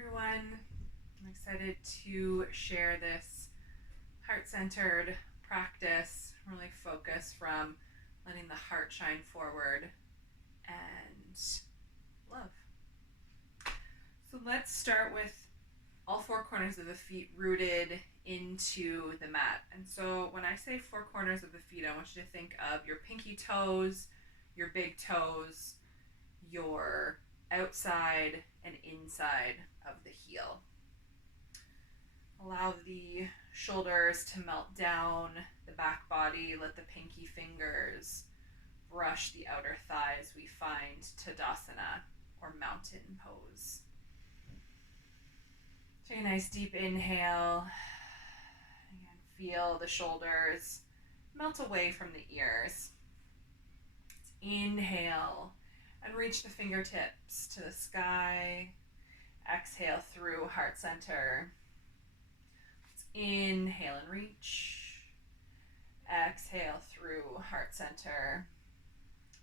everyone. I'm excited to share this heart-centered practice, really focus from letting the heart shine forward and love. So let's start with all four corners of the feet rooted into the mat. And so when I say four corners of the feet, I want you to think of your pinky toes, your big toes, your outside and inside of the heel. Allow the shoulders to melt down the back body. Let the pinky fingers brush the outer thighs. We find Tadasana, or mountain pose. Take a nice deep inhale. Again, feel the shoulders melt away from the ears. Let's inhale and reach the fingertips to the sky. Exhale through heart center. Let's inhale and reach. Exhale through heart center.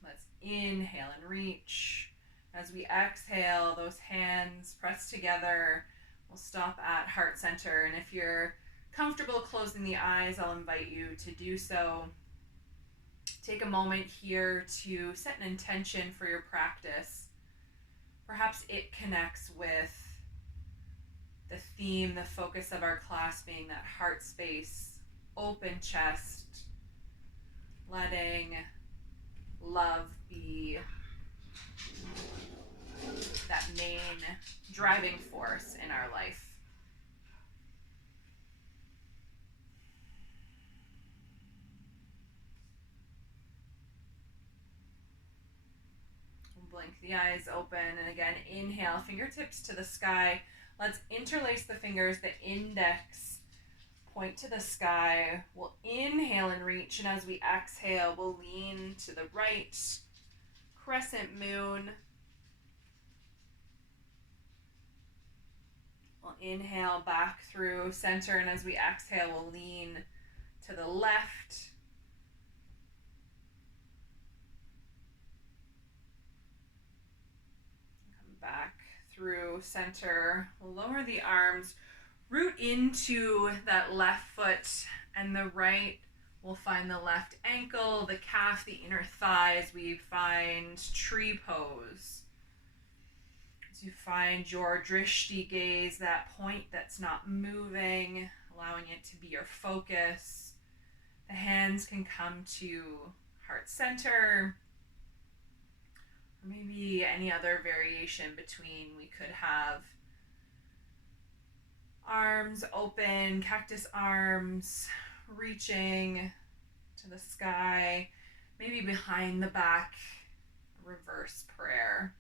Let's inhale and reach. As we exhale, those hands press together. We'll stop at heart center. And if you're comfortable closing the eyes, I'll invite you to do so. Take a moment here to set an intention for your practice. Perhaps it connects with the theme, the focus of our class being that heart space, open chest, letting love be that main driving force in our life. Blink the eyes open, and again, inhale, fingertips to the sky. Let's interlace the fingers, the index point to the sky. We'll inhale and reach, and as we exhale, we'll lean to the right, crescent moon. We'll inhale back through center, and as we exhale, we'll lean to the left. Back through center. We'll lower the arms, root into that left foot, and the right will find the left ankle, the calf, the inner thighs. We find tree pose. As you find your drishti gaze, that point that's not moving, allowing it to be your focus. The hands can come to heart center. Maybe any other variation between. We could have arms open, cactus arms, reaching to the sky, maybe behind the back, reverse prayer.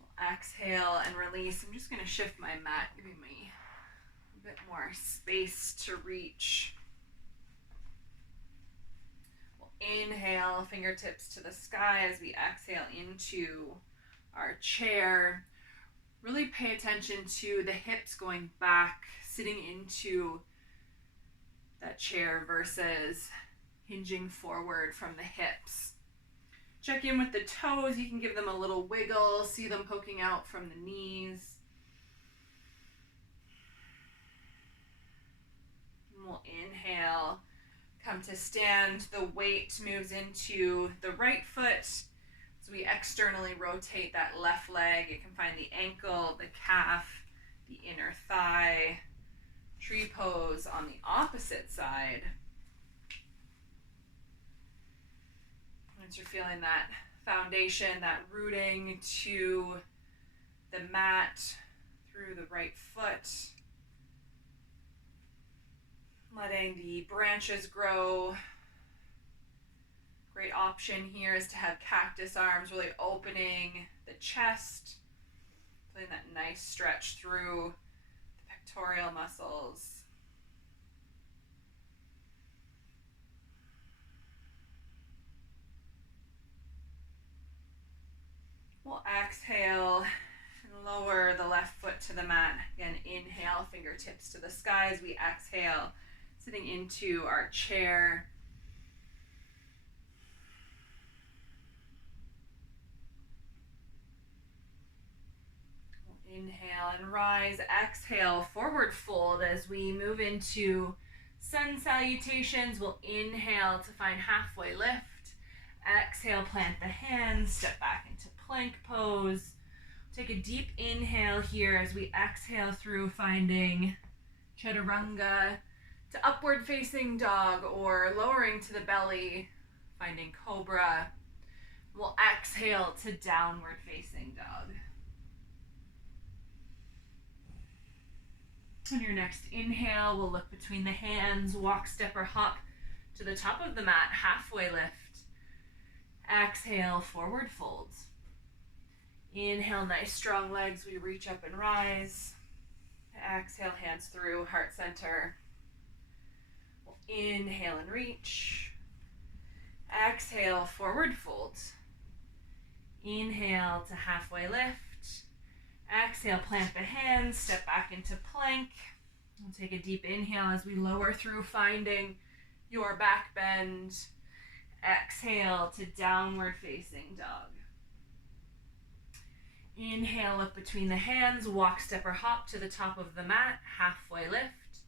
We'll exhale and release. I'm just going to shift my mat, giving me a bit more space to reach. We'll inhale, fingertips to the sky as we exhale into our chair. Really pay attention to the hips going back, sitting into that chair versus hinging forward from the hips. Check in with the toes. You can give them a little wiggle, see them poking out from the knees. We'll inhale, come to stand. The weight moves into the right foot. As we externally rotate that left leg, you can find the ankle, the calf, the inner thigh. Tree pose on the opposite side. Once you're feeling that foundation, that rooting to the mat through the right foot, letting the branches grow. Great option here is to have cactus arms, really opening the chest, feeling that nice stretch through the pectoral muscles. We'll exhale and lower the left foot to the mat. Again, inhale, fingertips to the sky as we exhale, sitting into our chair. Inhale and rise. Exhale, forward fold as we move into sun salutations. We'll inhale to find halfway lift. Exhale, plant the hands, step back into plank pose. Take a deep inhale here as we exhale through, finding chaturanga to upward facing dog, or lowering to the belly, finding cobra. We'll exhale to downward facing dog. On your next inhale, we'll look between the hands, walk, step, or hop to the top of the mat, halfway lift. Exhale, forward folds. Inhale, nice strong legs, we reach up and rise. Exhale, hands through, heart center. We'll inhale and reach. Exhale, forward fold. Inhale to halfway lift. Exhale, plant the hands, step back into plank. We'll take a deep inhale as we lower through, finding your back bend. Exhale to downward facing dog. Inhale, look between the hands, walk, step, or hop to the top of the mat, halfway lift.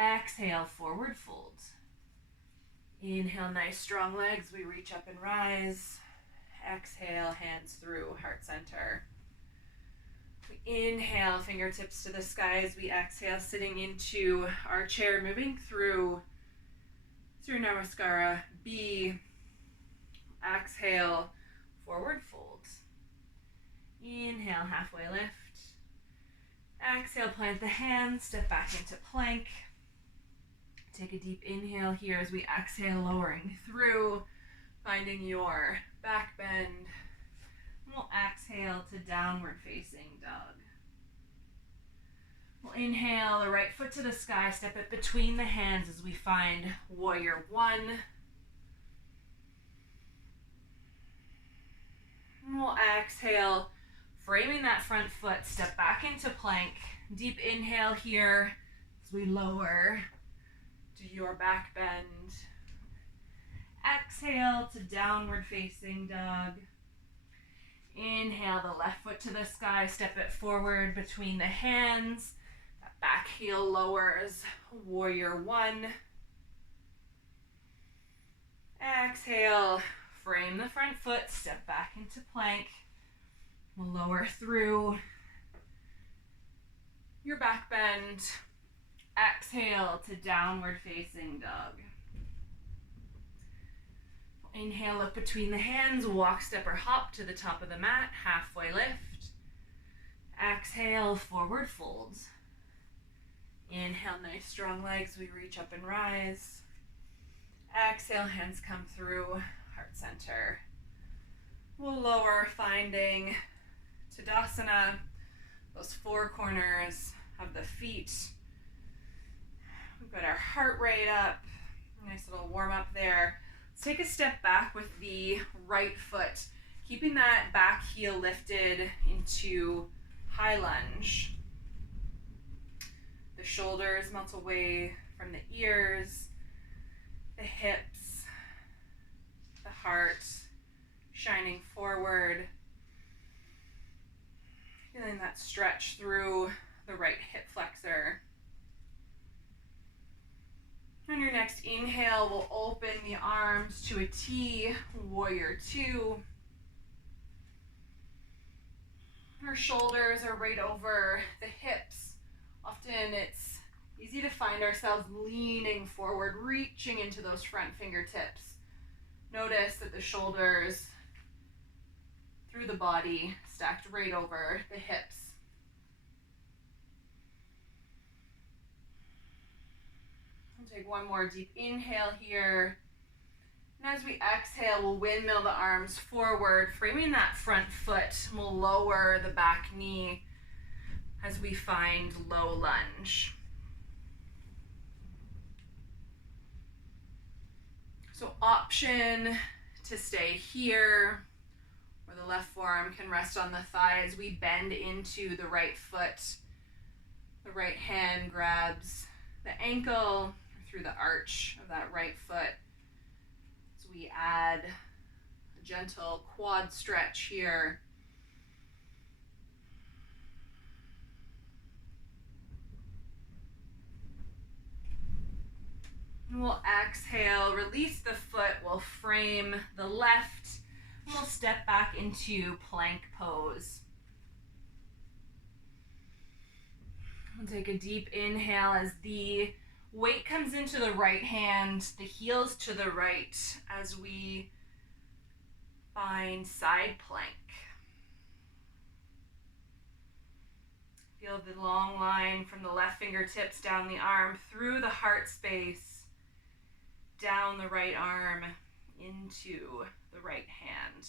Exhale, forward fold. Inhale, nice strong legs, we reach up and rise. Exhale, hands through, heart center. We inhale, fingertips to the sky as we exhale, sitting into our chair, moving through Surya Namaskara B. Exhale, forward fold. Inhale, halfway lift. Exhale, plant the hands, step back into plank. Take a deep inhale here as we exhale, lowering through, finding your back bend. We'll exhale to downward facing dog. We'll inhale the right foot to the sky, step it between the hands as we find warrior one. And we'll exhale, framing that front foot, step back into plank. Deep inhale here as we lower to your back bend. Exhale to downward facing dog. Inhale the left foot to the sky, step it forward between the hands. That back heel lowers, warrior one. Exhale, frame the front foot, step back into plank. We'll lower through your back bend. Exhale to downward facing dog. Inhale, look between the hands, walk, step, or hop to the top of the mat, halfway lift. Exhale, forward folds. Inhale, nice strong legs, we reach up and rise. Exhale, hands come through, heart center. We'll lower, finding Tadasana, those four corners of the feet. We've got our heart rate up, nice little warm up there. Let's take a step back with the right foot, keeping that back heel lifted into high lunge. The shoulders melt away from the ears, the hips, the heart shining forward. Feeling that stretch through the right hip flexor. On your next inhale, we'll open the arms to a T, warrior two. Our shoulders are right over the hips. Often it's easy to find ourselves leaning forward, reaching into those front fingertips. Notice that the shoulders through the body stacked right over the hips. Take one more deep inhale here. And as we exhale, we'll windmill the arms forward, framing that front foot. We'll lower the back knee as we find low lunge. So option to stay here, where the left forearm can rest on the thigh as we bend into the right foot. The right hand grabs the ankle through the arch of that right foot. So we add a gentle quad stretch here. We'll exhale, release the foot, we'll frame the left, and we'll step back into plank pose. We'll take a deep inhale as the weight comes into the right hand, the heels to the right as we find side plank. Feel the long line from the left fingertips down the arm, through the heart space, down the right arm, into the right hand.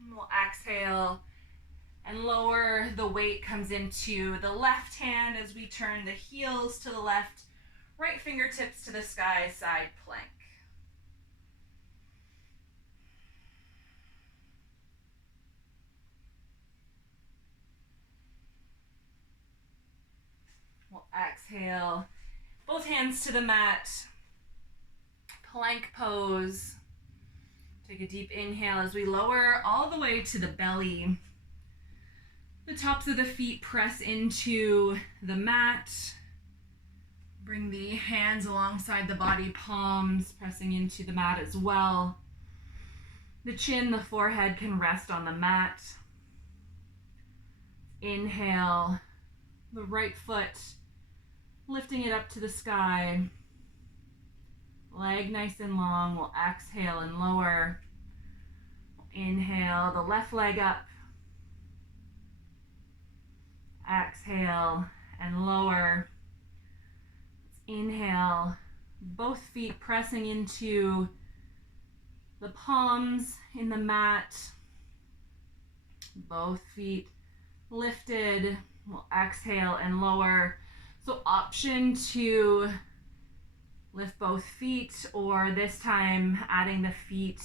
And we'll exhale and lower. The weight comes into the left hand as we turn the heels to the left, right fingertips to the sky, side plank. We'll exhale, both hands to the mat, plank pose. Take a deep inhale as we lower all the way to the belly. The tops of the feet press into the mat. Bring the hands alongside the body, palms pressing into the mat as well. The chin, the forehead can rest on the mat. Inhale, the right foot, lifting it up to the sky. Leg nice and long. We'll exhale and lower. Inhale, the left leg up. Exhale and lower. Inhale, both feet pressing into the palms in the mat. Both feet lifted. We'll exhale and lower. So option to lift both feet, or this time adding the feet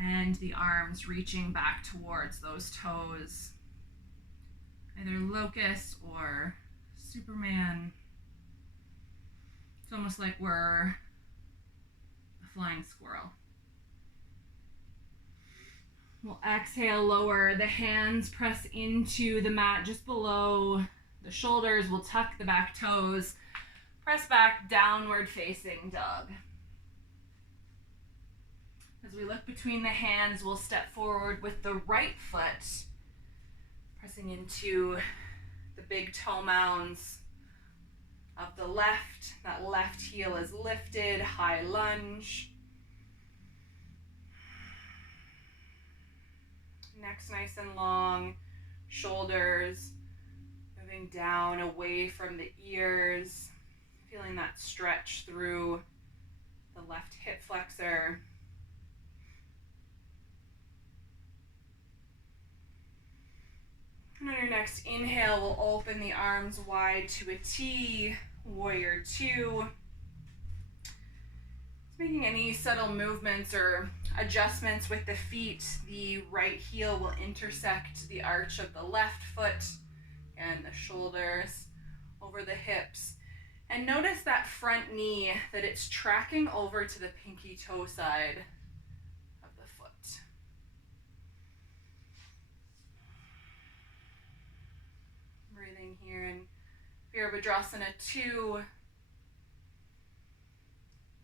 and the arms reaching back towards those toes. Either locust or Superman. It's almost like we're a flying squirrel. We'll exhale, lower. The hands press into the mat just below the shoulders. We'll tuck the back toes. Press back, downward facing dog. As we look between the hands, we'll step forward with the right foot, pressing into the big toe mounds of the left. That left heel is lifted, high lunge. Neck's nice and long, shoulders moving down away from the ears, feeling that stretch through the left hip flexor. And on your next inhale, we'll open the arms wide to a T, warrior two. Making any subtle movements or adjustments with the feet, the right heel will intersect the arch of the left foot and the shoulders over the hips. And notice that front knee, that it's tracking over to the pinky toe side of the foot. Breathing here in Virabhadrasana 2.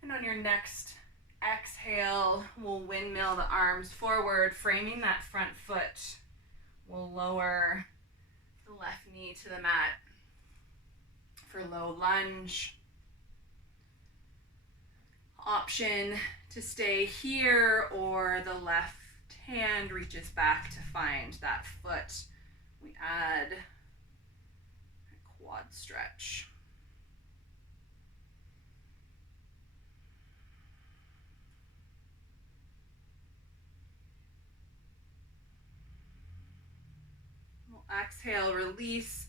And on your next exhale, we'll windmill the arms forward, framing that front foot. We'll lower the left knee to the mat for low lunge. Option to stay here, or the left hand reaches back to find that foot. We add a quad stretch. Exhale, release,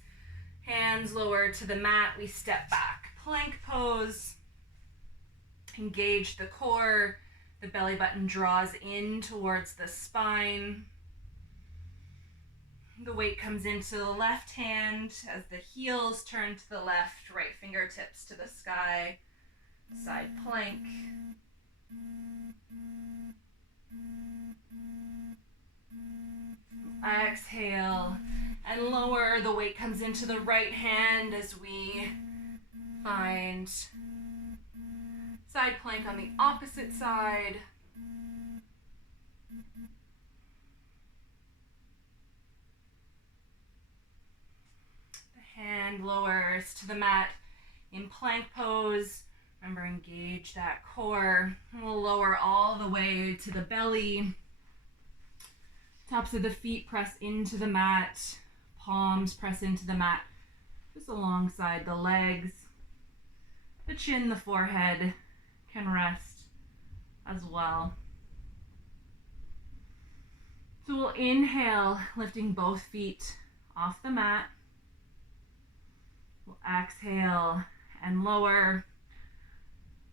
hands lower to the mat. We step back, plank pose. Engage the core. The belly button draws in towards the spine. The weight comes into the left hand as the heels turn to the left, right fingertips to the sky, side plank. Exhale and lower. The weight comes into the right hand as we find side plank on the opposite side. The hand lowers to the mat in plank pose. Remember, engage that core. We'll lower all the way to the belly. Tops of the feet press into the mat. Palms press into the mat, just alongside the legs. The chin, the forehead can rest as well. So we'll inhale, lifting both feet off the mat. We'll exhale and lower.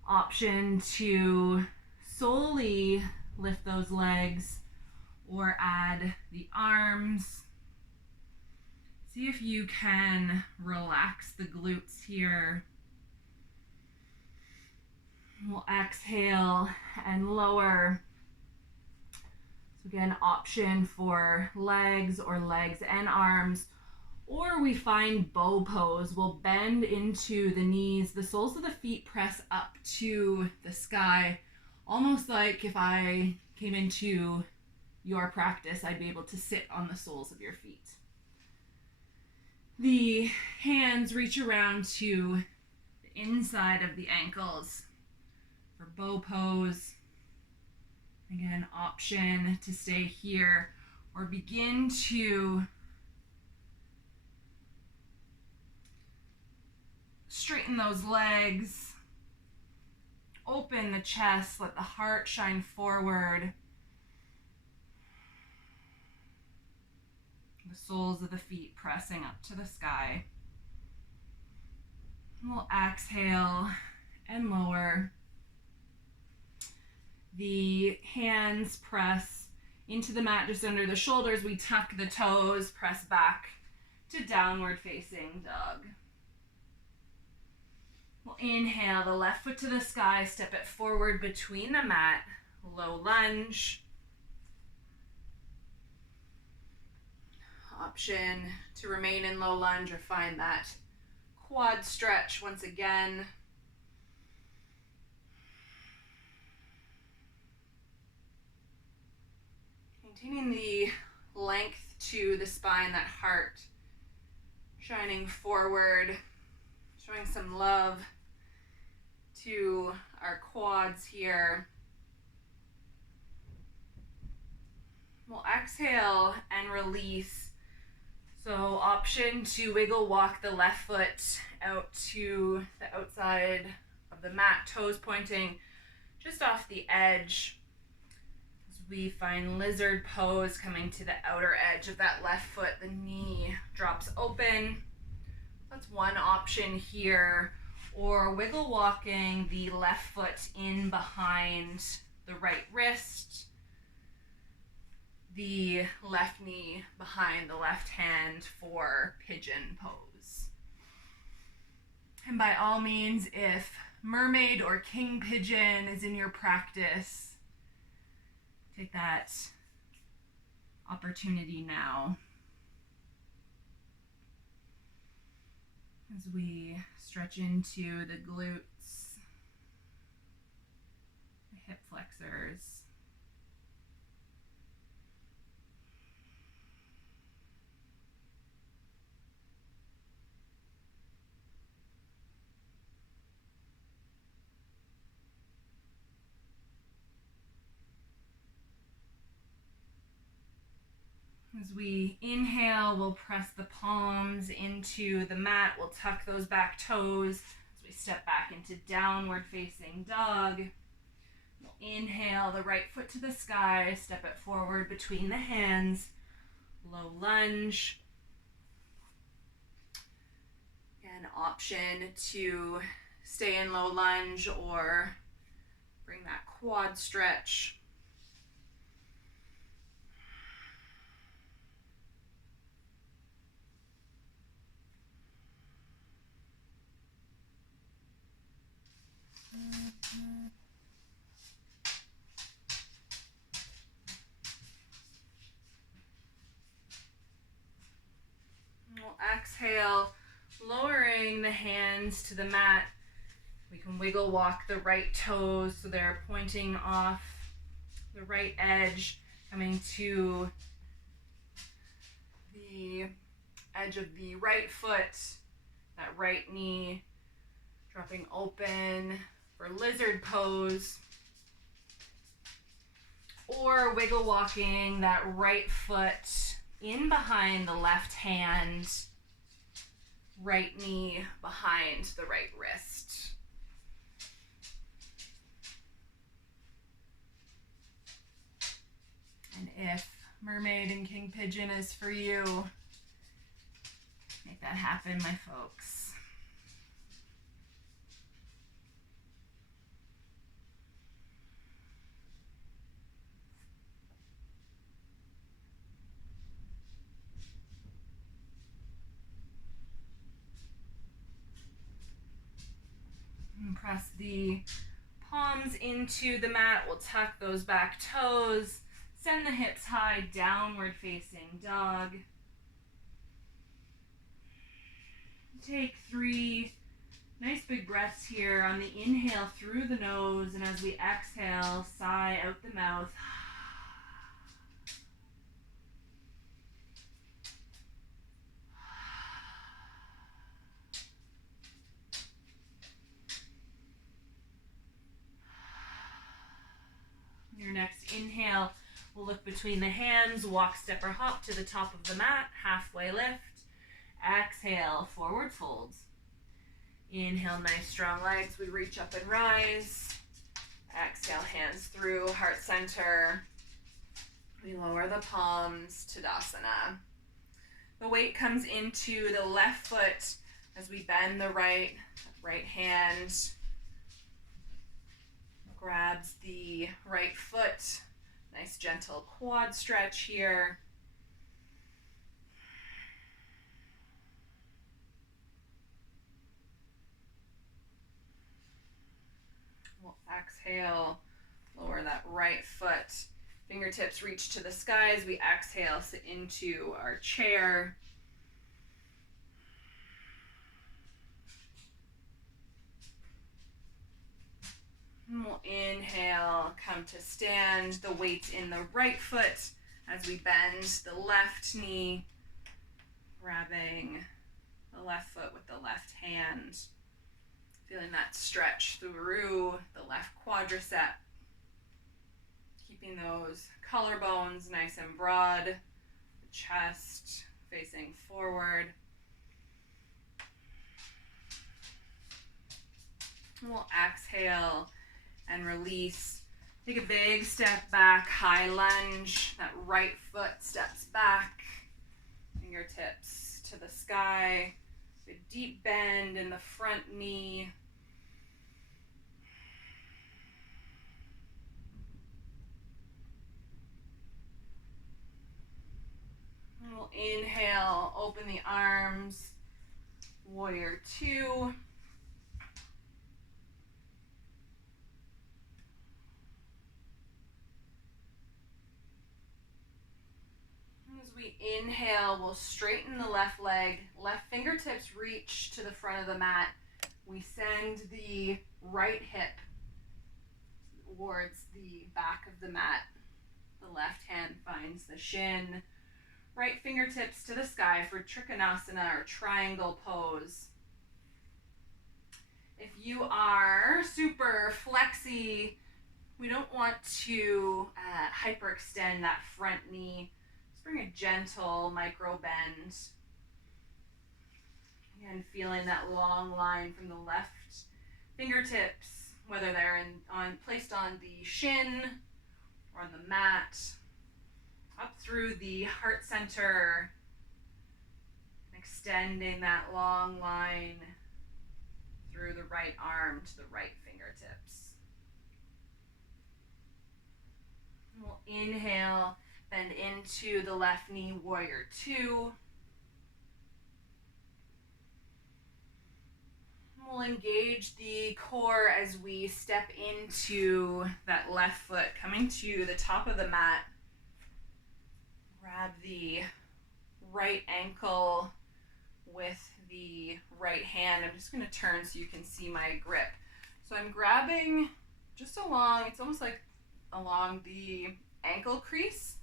Option to solely lift those legs or add the arms. See if you can relax the glutes here. We'll exhale and lower. So again, option for legs or legs and arms. Or we find bow pose. We'll bend into the knees. The soles of the feet press up to the sky. Almost like if I came into your practice, I'd be able to sit on the soles of your feet. The hands reach around to the inside of the ankles for bow pose. Again, option to stay here or begin to straighten those legs, open the chest, let the heart shine forward. The soles of the feet pressing up to the sky. We'll exhale and lower. The hands press into the mat just under the shoulders. We tuck the toes, press back to downward facing dog. We'll inhale the left foot to the sky, step it forward between the mat, low lunge. Option to remain in low lunge or find that quad stretch once again. Maintaining the length to the spine, that heart shining forward, showing some love to our quads here. We'll exhale and release. So option to wiggle walk the left foot out to the outside of the mat, toes pointing just off the edge. As we find lizard pose, coming to the outer edge of that left foot, the knee drops open. That's one option here. Or wiggle walking the left foot in behind the right wrist, the left knee behind the left hand for pigeon pose. And by all means, if mermaid or king pigeon is in your practice, take that opportunity now. As we stretch into the glutes, the hip flexors. As we inhale, we'll press the palms into the mat. We'll tuck those back toes as we step back into downward facing dog. We'll inhale the right foot to the sky, step it forward between the hands, low lunge. An option to stay in low lunge or bring that quad stretch. we'll exhale, lowering the hands to the mat. We can wiggle walk the right toes so they're pointing off the right edge, coming to the edge of the right foot, that right knee, dropping open for lizard pose. Or wiggle walking that right foot in behind the left hand, right knee behind the right wrist. And if Mermaid and King Pigeon is for you, make that happen, my folks. And press the palms into the mat. We'll tuck those back toes. Send the hips high, downward facing dog. Take 3 nice big breaths here on the inhale through the nose, and as we exhale, sigh out the mouth. Your next inhale, we'll look between the hands, walk, step, or hop to the top of the mat, halfway lift. Exhale, forward folds. Inhale, nice strong legs. We reach up and rise. Exhale, hands through, heart center. We lower the palms, Tadasana. The weight comes into the left foot as we bend the right hand. Grabs the right foot. Nice gentle quad stretch here. We'll exhale, lower that right foot. Fingertips reach to the sky as we exhale, sit into our chair. And we'll inhale, come to stand, the weight in the right foot as we bend the left knee, grabbing the left foot with the left hand, feeling that stretch through the left quadricep, keeping those collarbones nice and broad, the chest facing forward. And we'll exhale and release. Take a big step back, high lunge. That right foot steps back. Fingertips to the sky. A deep bend in the front knee. And we'll inhale, open the arms. Warrior 2. As we inhale, we'll straighten the left leg. Left fingertips reach to the front of the mat. We send the right hip towards the back of the mat. The left hand finds the shin. Right fingertips to the sky for Trikonasana or triangle pose. If you are super flexy, we don't want to hyperextend that front knee. Just bring a gentle micro bend. Again, feeling that long line from the left fingertips, whether they're placed on the shin or on the mat, up through the heart center, extending that long line through the right arm to the right fingertips. We'll inhale, bend into the left knee, warrior 2. We'll engage the core as we step into that left foot, coming to the top of the mat. Grab the right ankle, with the right hand. I'm just going to turn so you can see my grip. So I'm grabbing just along, it's almost like along the ankle crease,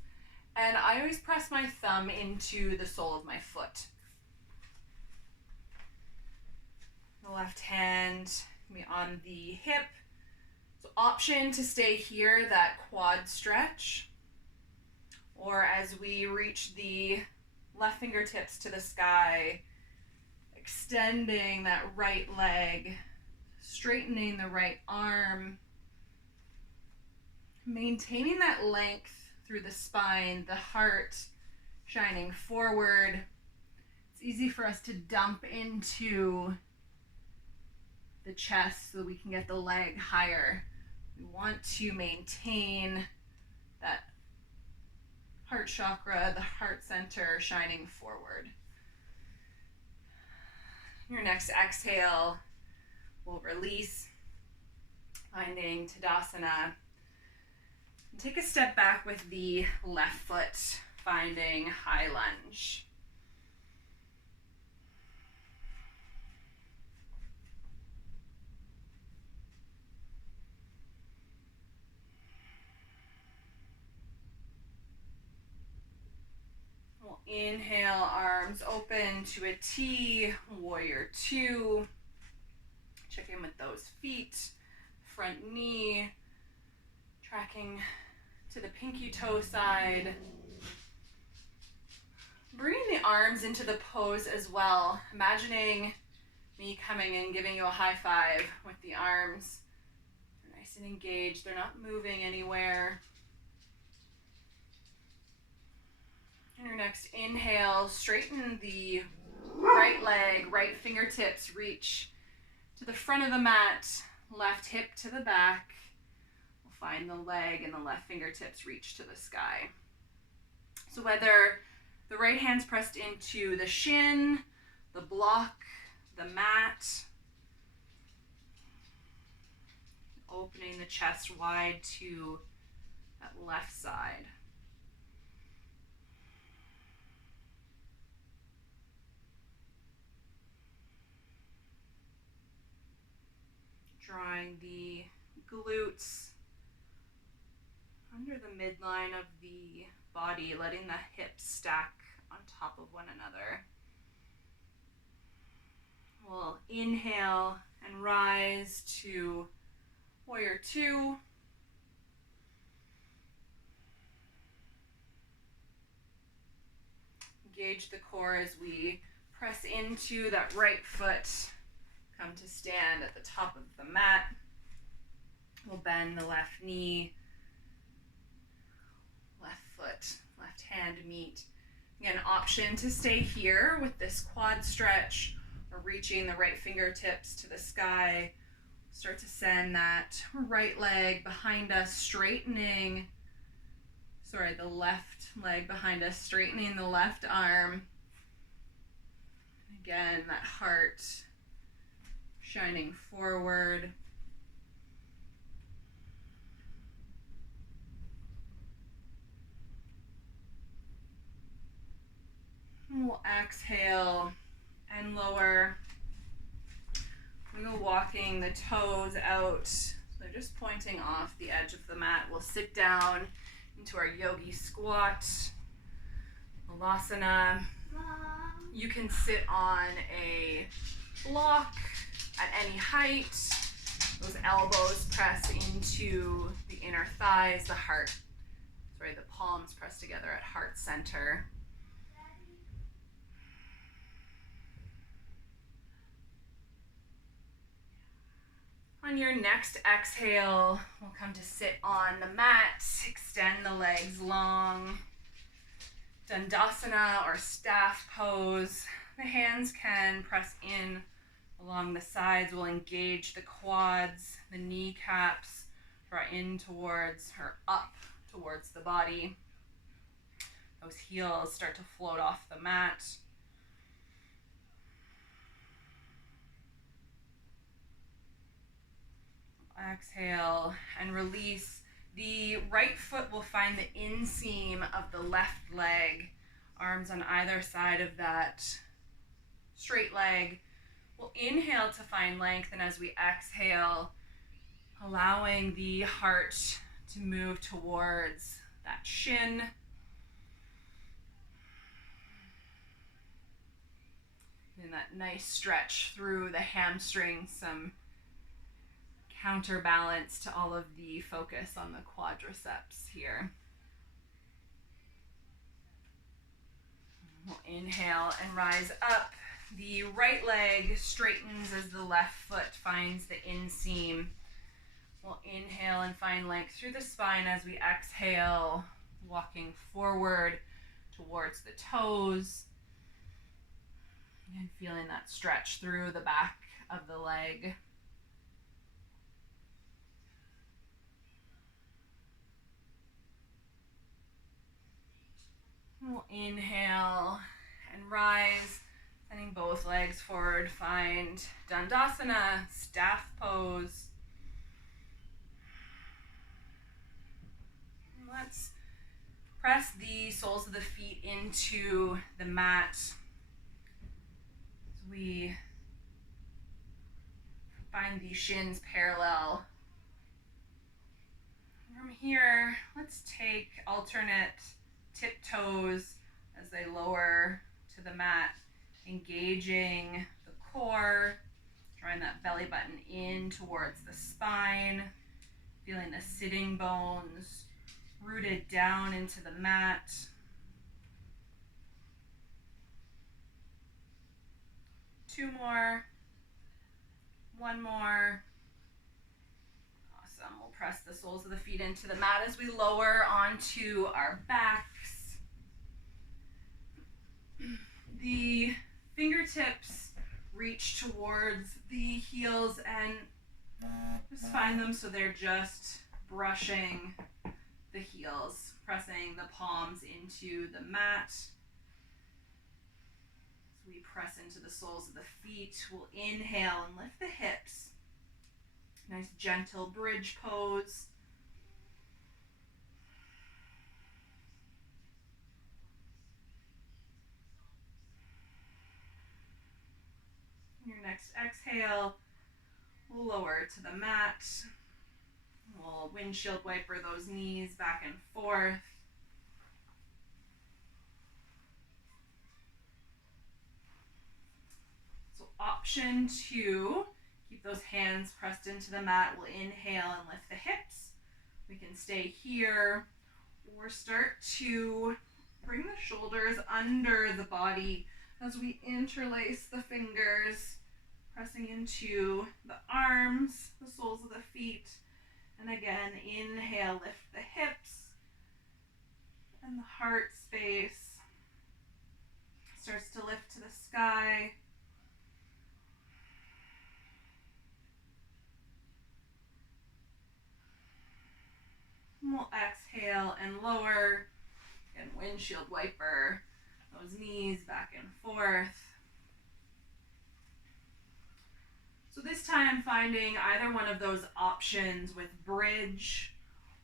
and I always press my thumb into the sole of my foot. The left hand on the hip. So option to stay here, that quad stretch, or as we reach the left fingertips to the sky, extending that right leg, straightening the right arm, maintaining that length through the spine, the heart shining forward. It's easy for us to dump into the chest so that we can get the leg higher. We want to maintain that heart chakra, the heart center shining forward. Your next exhale will release, finding Tadasana. And take a step back with the left foot, finding high lunge. We'll inhale, arms open to a T, warrior two. Check in with those feet, front knee, tracking to the pinky toe side. Bringing the arms into the pose as well. Imagining me coming and giving you a high five with the arms. They're nice and engaged, they're not moving anywhere. And your next inhale, straighten the right leg, right fingertips reach to the front of the mat, left hip to the back. We'll find the leg and the left fingertips reach to the sky. So whether the right hand's pressed into the shin, the block, the mat, opening the chest wide to that left side. Drawing the glutes under the midline of the body, letting the hips stack on top of one another. We'll inhale and rise to warrior two. Engage the core as we press into that right foot. Come to stand at the top of the mat. We'll bend the left knee, left foot, left hand meet. Again, option to stay here with this quad stretch or reaching the right fingertips to the sky. Start to send that right leg behind us, straightening, the left leg behind us, straightening the left arm. Again, that heart shining forward. And we'll exhale and lower. We go walking the toes out. So just pointing off the edge of the mat. We'll sit down into our yogi squat, Malasana. You can sit on a block at any height. Those elbows press into the inner thighs, the palms press together at heart center. On your next exhale, we'll come to sit on the mat, extend the legs long. Dandasana or staff pose. The hands can press in along the sides. We'll engage the quads, the kneecaps, draw in towards or up towards the body. Those heels start to float off the mat. Exhale and release. The right foot will find the inseam of the left leg. Arms on either side of that straight leg. We'll inhale to find length, and as we exhale, allowing the heart to move towards that shin. And that nice stretch through the hamstring, some counterbalance to all of the focus on the quadriceps here. We'll inhale and rise up. The right leg straightens as the left foot finds the inseam. We'll inhale and find length through the spine as we exhale, walking forward towards the toes. And feeling that stretch through the back of the leg. We'll inhale and rise, sending both legs forward. Find Dandasana, staff pose. Let's press the soles of the feet into the mat. As we find the shins parallel. From here, let's take alternate tiptoes as they lower to the mat, engaging the core, drawing that belly button in towards the spine, feeling the sitting bones rooted down into the mat. Two more. One more. Awesome. We'll press the soles of the feet into the mat as we lower onto our backs. The fingertips reach towards the heels and just find them so they're just brushing the heels, pressing the palms into the mat. As we press into the soles of the feet, we'll inhale and lift the hips. Nice gentle bridge pose. Your next exhale, we'll lower to the mat. We'll windshield wiper those knees back and forth. So option 2, keep those hands pressed into the mat. We'll inhale and lift the hips. We can stay here or start to bring the shoulders under the body as we interlace the fingers, pressing into the arms, the soles of the feet. And again, inhale, lift the hips, and the heart space starts to lift to the sky. And we'll exhale and lower, and windshield wiper those knees back and forth. So this time finding either one of those options with bridge,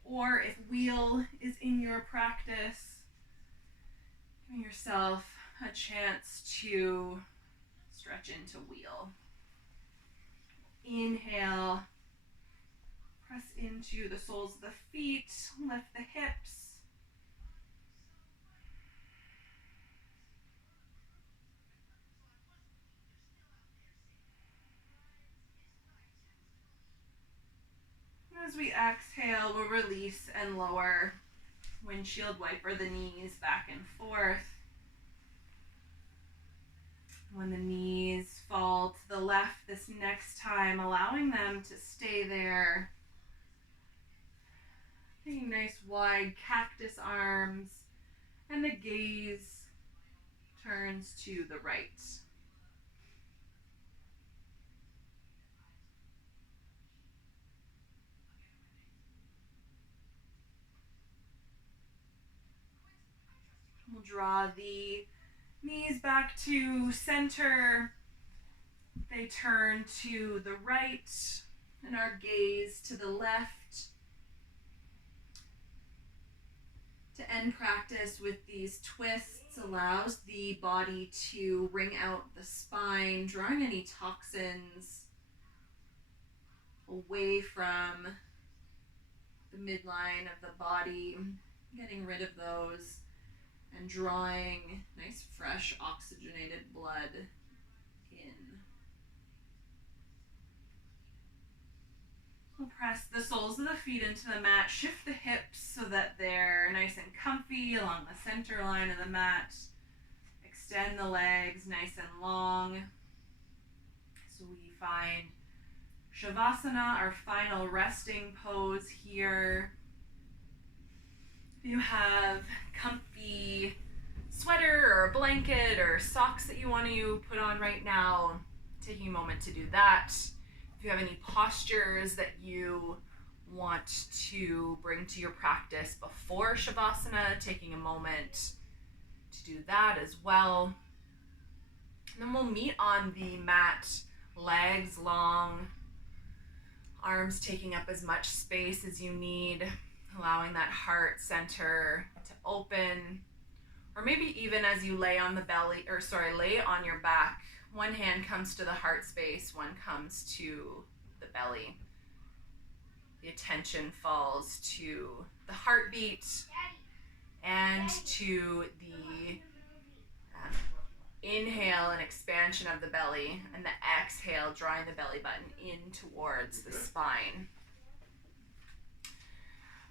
or if wheel is in your practice, giving yourself a chance to stretch into wheel. Inhale, press into the soles of the feet, lift the hips. As we exhale, we'll release and lower. Windshield wiper the knees back and forth. When the knees fall to the left this next time, allowing them to stay there. Taking nice wide cactus arms, and the gaze turns to the right. We'll draw the knees back to center. They turn to the right, and our gaze to the left. To end practice with these twists, allows the body to wring out the spine, drawing any toxins away from the midline of the body, getting rid of those and drawing nice, fresh, oxygenated blood in. We'll press the soles of the feet into the mat, shift the hips so that they're nice and comfy along the center line of the mat. Extend the legs nice and long. So we find Shavasana, our final resting pose here. If you have comfy sweater or a blanket or socks that you want to put on right now, taking a moment to do that. If you have any postures that you want to bring to your practice before Shavasana, taking a moment to do that as well. And then we'll meet on the mat, legs long, arms taking up as much space as you need, allowing that heart center to open. Or maybe even as you lay on the belly, lay on your back, one hand comes to the heart space, one comes to the belly. The attention falls to the heartbeat and to the inhale and expansion of the belly, and the exhale drawing the belly button in towards the spine.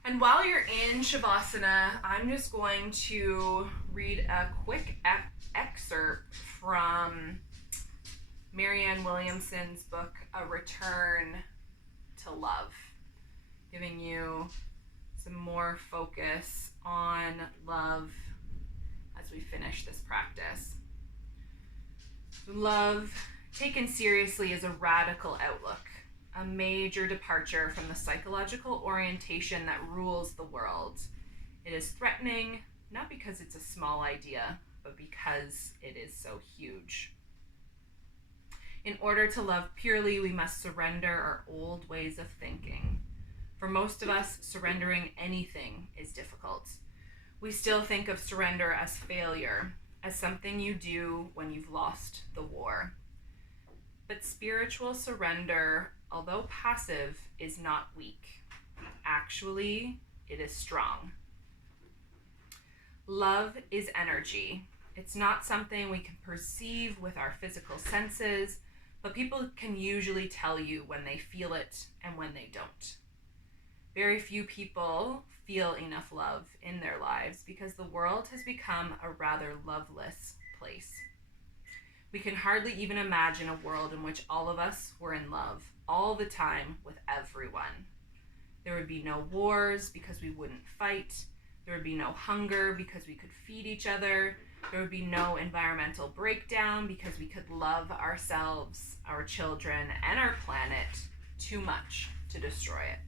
And while you're in Shavasana, I'm just going to read a quick excerpt from Marianne Williamson's book, A Return to Love, giving you some more focus on love as we finish this practice. Love, taken seriously, is a radical outlook, a major departure from the psychological orientation that rules the world. It is threatening, not because it's a small idea, but because it is so huge. In order to love purely, we must surrender our old ways of thinking. For most of us, surrendering anything is difficult. We still think of surrender as failure, as something you do when you've lost the war. But spiritual surrender, although passive, is not weak. Actually, it is strong. Love is energy. It's not something we can perceive with our physical senses, but people can usually tell you when they feel it and when they don't. Very few people feel enough love in their lives because the world has become a rather loveless place. We can hardly even imagine a world in which all of us were in love all the time with everyone. There would be no wars because we wouldn't fight. There would be no hunger because we could feed each other. There would be no environmental breakdown because we could love ourselves, our children, and our planet too much to destroy it.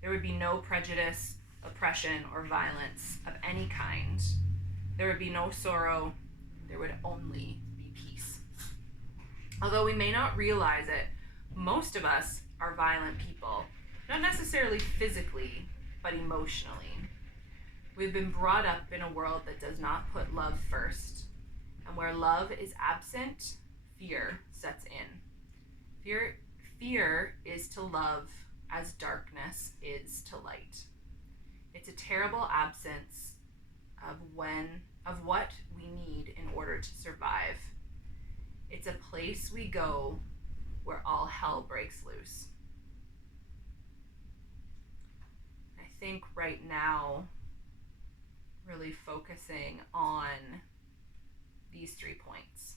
There would be no prejudice, oppression, or violence of any kind. There would be no sorrow. There would only be peace. Although we may not realize it, most of us are violent people, not necessarily physically, but emotionally. We've been brought up in a world that does not put love first, and where love is absent, fear sets in. Fear is to love as darkness is to light. It's a terrible absence of what we need in order to survive. It's a place we go where all hell breaks loose. I think right now, really focusing on these 3 points.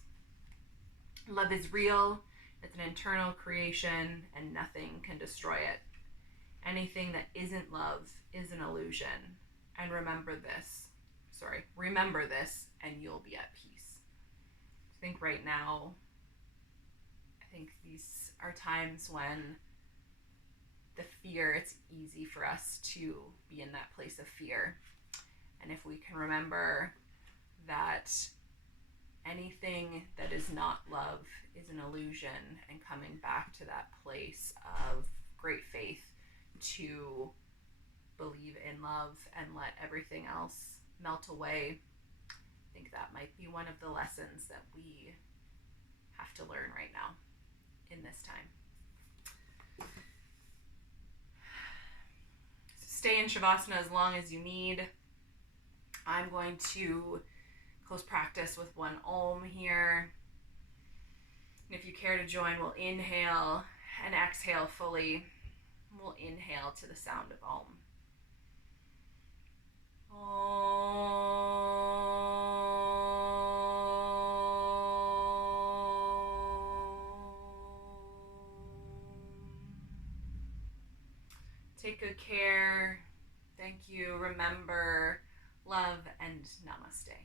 Love is real, it's an internal creation, and nothing can destroy it. Anything that isn't love is an illusion. And remember this, and you'll be at peace. I think right now, these are times when it's easy for us to be in that place of fear. And if we can remember that anything that is not love is an illusion, and coming back to that place of great faith to believe in love and let everything else melt away, think that might be one of the lessons that we have to learn right now in this time. So stay in Shavasana as long as you need. I'm going to close practice with one Om here. And if you care to join, we'll inhale and exhale fully. We'll inhale to the sound of Om. Take good care. Thank you. Remember, love, and namaste.